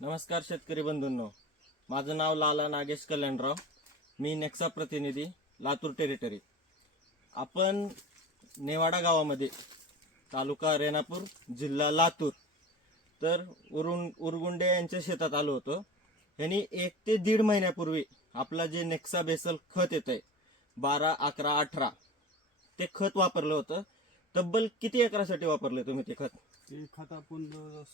नमस्कार शेतकरी बंधूंनो, माझं नाव लाला नागेश कल्याणराव. मी नेक्सा प्रतिनिधी, लातूर टेरिटरी. आपण नेवाडा गावामध्ये, तालुका रेणापूर, जिल्हा लातूर, तर उरगुंडे यांच्या शेतात आलो होतो. यांनी 1 ते 1.5 महिन्यापूर्वी आपला जे नेक्सा बेसल खत येत आहे 12, 11, 18 ते खत वापरलं होतं. तब्बल किती एकरासाठी वापरले तुम्ही ते खत? ते खत आपण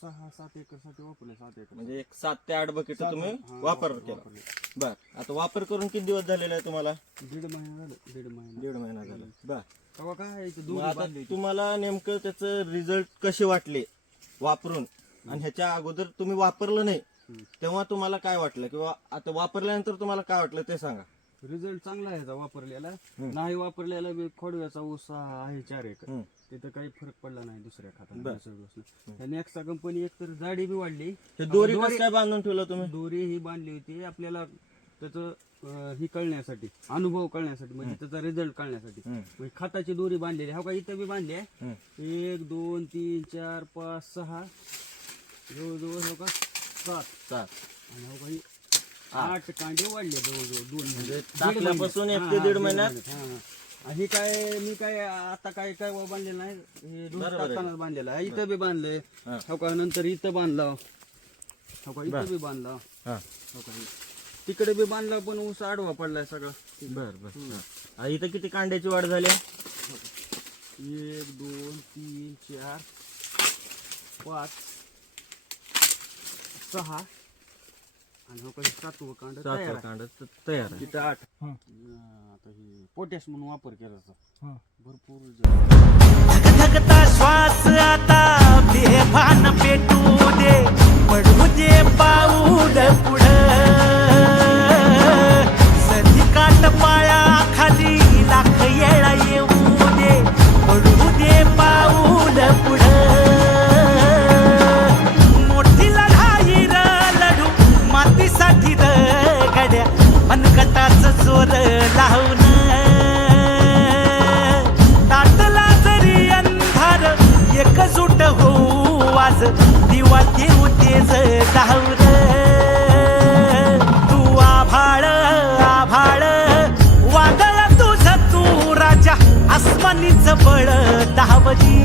6-7 एकरसाठी वापरले. 7 एकर म्हणजे 7 ते 8 बकेट तुम्ही वापर केला. बर, आता वापर करून किती दिवस झालेले आहे तुम्हाला? 1.5 महिना झाला. 1.5 महिना झाला. बर, तेव्हा काय मग आता तुम्हाला नेमकं त्याचं रिझल्ट कसे वाटले वापरून, आणि ह्याच्या अगोदर तुम्ही वापरलं नाही तेव्हा तुम्हाला काय वाटलं, किंवा आता वापरल्यानंतर तुम्हाला काय वाटलं ते सांगा. रिझल्ट चांगला आहे याचा वापरलेला. नाही वापरलेला बी खोडव्याचा ऊस आहे 4 एकर. तिथं काही फरक पडला नाही दुसऱ्या खताला. नेक्सा कंपनी एक तर जाडी बी वाढली. दोरी कसं काय बांधून ठेवलं तुम्ही? दोरी ही बांधली होती आपल्याला त्याचं ही कळण्यासाठी, अनुभव कळण्यासाठी, म्हणजे त्याचा रिझल्ट कळण्यासाठी. म्हणजे खताची दोरी बांधलेली हो का, इथं बी बांधली आहे. 1 2 3 4 5 6 जवळजवळ हो का 7 आणि हो का 8 कांडे वाढले जवळजवळ 2 म्हणजे टाकल्यापासून 1 ते 1.5 महिन्यात. हे काय मी काय आता काय काय बांधलेलं नाही, हे टाकतानाच बांधलेलं आहे. इथं बी बांधलंय हो का, नंतर इथं बांधलं हो का, इथं बी बांधलं हो का, तिकडे बी बांधला पण ऊस आडवा पडलाय सगळं. बर, इथं किती कांड्याची वाढ झाली? 1 2 3 4 5 6 आणि हो काही 7वं कांड तयार. तिथं 8. आता हे पोटॅश म्हणून वापर केला भरपूर. धगधगता श्वास आता बेभान पेटू दे, पडू दे पाऊल पुढं, सधी काट पाया खाली लाख येळा येऊ दे, पडू दे पाऊल पुढं. मोठी लढाई र लढू मातीसाठी र गड्या, मनगटाच जोर लावून ताटला जरी अंधार एकजूट होऊ आज, दिवा देऊ तेज लावून. तू आभाळ आभाळ वादळ तुझ, तू राजा आसमानीच बळ दावजी.